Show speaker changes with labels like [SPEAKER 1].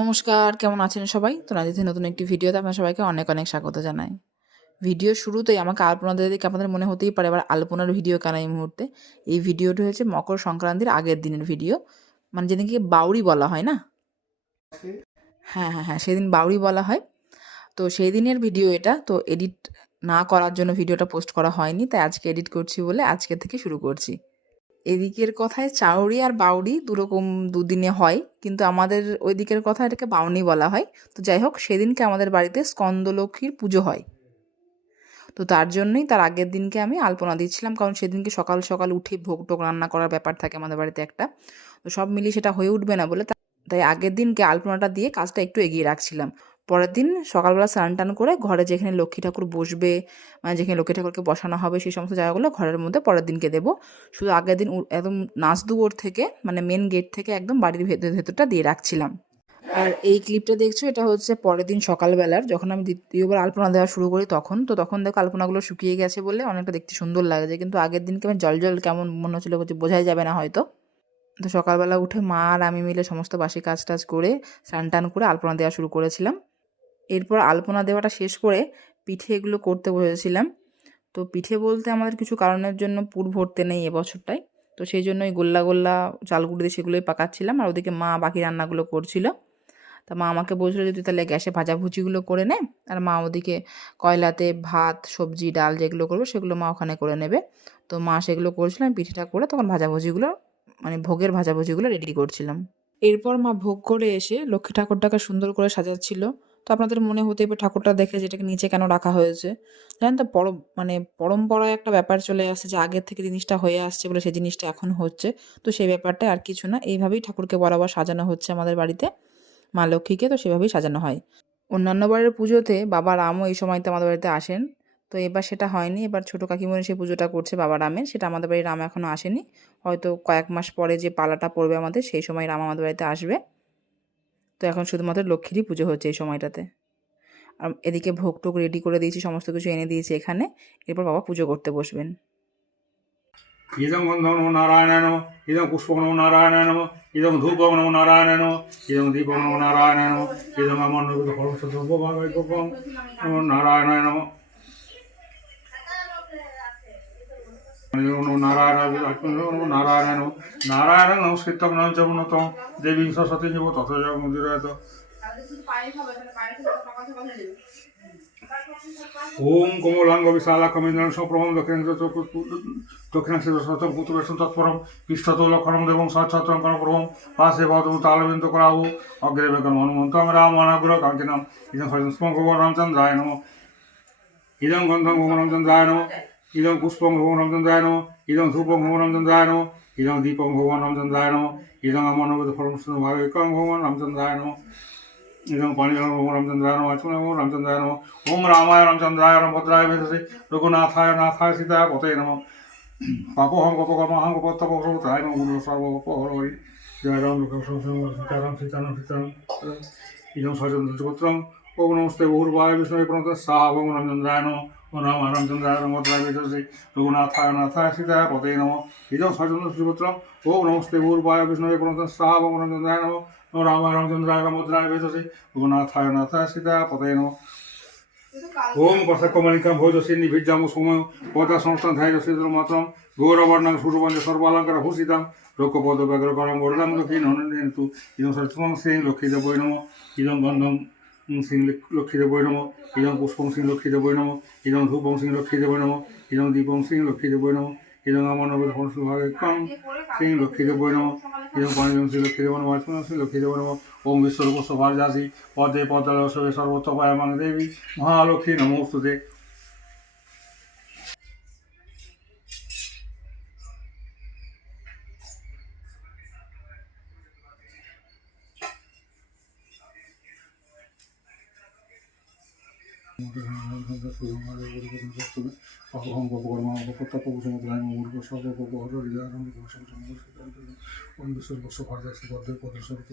[SPEAKER 1] নমস্কার, কেমন আছেন সবাই? তো রাজিতে নতুন একটি ভিডিওতে আপনার সবাইকে অনেক অনেক স্বাগত জানাই। ভিডিও শুরুতেই আমাকে আলপনা দিয়ে দেখে আপনাদের মনে হতেই পারে এবার আলপনার ভিডিও কেন এই মুহূর্তে? এই ভিডিওটি হয়েছে মকর সংক্রান্তির আগের দিনের ভিডিও। মানে যেদিনকে বাউরি বলা হয় না? হ্যাঁ হ্যাঁ হ্যাঁ সেদিন বাউরি বলা হয়। তো সেই দিনের ভিডিও এটা। তো এডিট না করার জন্য ভিডিওটা পোস্ট করা হয়নি। তাই আজকে এডিট করছি বলে আজকে থেকে শুরু করছি। এদিকের কথায় চাউরি আর বাউরি দুরকম দুদিনে হয়, কিন্তু আমাদের ওই দিকের কথা এটাকে বাউনি বলা হয়। তো যাই হোক, সেদিনকে আমাদের বাড়িতে স্কন্দলক্ষ্মীর পুজো হয়। তো তার জন্যই তার আগের দিনকে আমি আলপনা দিচ্ছিলাম, কারণ সেদিনকে সকাল সকাল উঠে ভোগ টোক রান্না করার ব্যাপার থাকে আমাদের বাড়িতে একটা। তো সব মিলিয়ে সেটা হয়ে উঠবে না বলে তাই আগের দিনকে আলপনাটা দিয়ে কাজটা একটু এগিয়ে রাখছিলাম। পরের দিন সকালবেলা স্নান টান করে ঘরে যেখানে লক্ষ্মী ঠাকুর বসবে মানে যেখানে লক্ষ্মী ঠাকুরকে বসানো হবে সেই সমস্ত জায়গাগুলো ঘরের মধ্যে পরের দিনকে দেবো। শুধু আগের দিন একদম নাচ দুয়ার থেকে মানে মেন গেট থেকে একদম বাড়ির ভেতর ভেতরটা দিয়ে রাখছিলাম। আর এই ক্লিপটা দেখছ, এটা হচ্ছে পরের দিন সকালবেলার, যখন আমি দ্বিতীয়বার আলপনা দেওয়া শুরু করি তখন। তো তখন দেখো আলপনাগুলো শুকিয়ে গেছে বলে অনেকটা দেখতে সুন্দর লাগছে, কিন্তু আগের দিনকে আমি জল জল কেমন মনে হচ্ছিল বোঝাই যাবে না হয়তো। তো সকালবেলা উঠে মা আর আমি মিলে সমস্ত বাসি কাজ টাজ করে স্নান টান করে আলপনা দেওয়া শুরু করেছিলাম। এরপর আলপনা দেওয়াটা শেষ করে পিঠে এগুলো করতে বসেছিলাম। তো পিঠে বলতে আমাদের কিছু কারণের জন্য পুর ভরতে নেই এবছরটায় তো সেই জন্য ওই গোল্লা গোল্লা চালগুড়ি দিয়ে সেগুলোই পাকাচ্ছিলাম আর ওদিকে মা বাকি রান্নাগুলো করছিল। তা মা আমাকে বলছিল যে, তুই তাহলে গ্যাসে ভাজাভুজিগুলো করে নে আর মা ওদিকে কয়লাতে ভাত, সবজি, ডাল যেগুলো করবে সেগুলো মা ওখানে করে নেবে। তো মা সেগুলো করছিল, আমি পিঠেটা করে তখন ভাজাভুজিগুলো মানে ভোগের ভাজাভুজিগুলো রেডি করছিলাম। এরপর মা ভোগ করে এসে লক্ষ্মী ঠাকুরটাকে সুন্দর করে সাজাচ্ছিল। তো আপনাদের মনে হতে পারে ঠাকুরটা দেখে যেটাকে নিচে কেন রাখা হয়েছে? জানেন তো পর মানে পরম্পরায় একটা ব্যাপার চলে আসছে যে আগের থেকে জিনিসটা হয়ে আসছে বলে সেই জিনিসটা এখন হচ্ছে। তো সেই ব্যাপারটা আর কিছু না, এইভাবেই ঠাকুরকে বরাবর সাজানো হচ্ছে আমাদের বাড়িতে। মা লক্ষ্মীকে তো সেভাবেই সাজানো হয়। অন্যান্য বাড়ির পুজোতে বাবা রামও এই সময়তে আমাদের বাড়িতে আসেন। তো এবার সেটা হয়নি, এবার ছোটো কাকিমণি সেই পুজোটা করছে বাবা রামের, সেটা আমাদের বাড়ির রাম এখনও আসেনি। হয়তো কয়েক মাস পরে যে পালাটা পড়বে আমাদের, সেই সময় রাম আমাদের বাড়িতে আসবে। তো এখন শুধুমাত্র লক্ষ্মীরই পুজো হচ্ছে এই সময়টাতে। আর এদিকে ভোগ টোক রেডি করে দিয়েছি, সমস্ত কিছু এনে দিয়েছি এখানে। এরপর বাবা পুজো করতে বসবেন।
[SPEAKER 2] ইদং গন্ধ নম নারায়ণ নম ইদং পুষ্প নম নারায়ণ নম ইদং ধূপ নম নারায়ণ নম ইদং দীপ নম নারায়ণ নম ইদং আমার নম নারায়ণ নমঃ নমো নারায়ণ নারায়ণ নমঃ নারায়ণ নমস্কৃত্যং নম উন্নতং দেবী সরস্বতী জীব তথা চ মন্দিরায়ত ওম কমলাঙ্গ বিশালাকমিন্দ্রং সপ্রভম দক্ষিণ দক্ষিণাংশে সতম পুত্রবেশন তৎপরম পৃষ্ঠত লক্ষণম দেবং সচ্ছত্রং কর্ণপ্রভম পাশে বদ তালবিন্দ করাবু অগ্রে বেকন হনুমন্তং রাম অনাগ্রহ কাঙ্কিনাম ইদং হরিদং স্পঙ্গ রামচন্দ্রায় নম ইদং গন্ধং ভুবনচন্দ্রায় নম ইদং পুষ্পং ভুবনচন্দ্রায় নম ইদং ধূপং ভুবনচন্দ্রায় নম ইদং দীপং ভুবনচন্দ্রায় নম ইদং আমনবেদ ফলম ভাবিকং ভুবন রামচন্দ্রায় নম ইদং পাণিজং ওম রামচন্দ্রায় নম অচ্যুতায় ওম রামচন্দ্রায় নম ওম রামায় রামচন্দ্রায় রামভদ্রায় বেদসে রঘুনাথায় নাথায় সীতায় পতে নম পাপহং গোপকর্মহং গোপত্তপরায় নম গুরু সর্বপরি জয় রাম লোক সীতারাম সীতারাম সীতারাম ইদং সচন্দ্র জগত্রং ওম নমস্তে বহুর্বায় বিষ্ণু প্রণত সাহা ওম রামচন্দ্রায় নম ওম রাম রামচন্দ্রায় রামভদ্রায় বেদসে রঘুনাথায় নাথায় সীতায় পতে নম। ইদং সচন্দ্র জগত্রং ওম নমস্তে বহুর্বায় বিষ্ণু প্রণত সাহা রামচন্দ্রায় নম। ওম রাম রামচন্দ্রায় রামভদ্রায় বেদসে রঘুনাথায় নাথায় সীতায় পতে নম। ওম কথা কমলিকাম ভোজসী নিভিজ্জাম সময় পদা সংস্থান ধার্য সিদ্ধ মাত্রম গৌরবর্ণং সুরবঞ্জ সর্বালঙ্কার ভূষিতাম লোকপদ ব্যাঘ্র করম বরদাম লক্ষ্মী নন্দু ইদং সত্যম সিং লক্ষ্মী দেবৈ নম। ইদং গন্ধম সিং লক্ষ্মী দেবৈ নম। ইদং পুষ্পং সিং লক্ষ্মী দেবৈ নম। ইদং ধূপং সিং লক্ষ্মী দেবৈ নম। ইদং দীপং সিং লক্ষ্মী দেবৈ নম। ইদং আমার নবেদ ভাগে কম সিং লক্ষ্মী দেবৈ নম। ইদং পাণিজং শ্রী লক্ষ্মী দেব নম। আচমন শ্রী লক্ষ্মী দেব নম। ওম বিশ্বরূপ সভার্যাসি পদে পদে সবে সর্বত্র পায়মাং দেবী মহালক্ষ্মী নমস্তুতে। হৃদয়ারম ওম বিশ্বর্বস্ব ভার্যাসি পদ্মে পদ্মস্বরূপ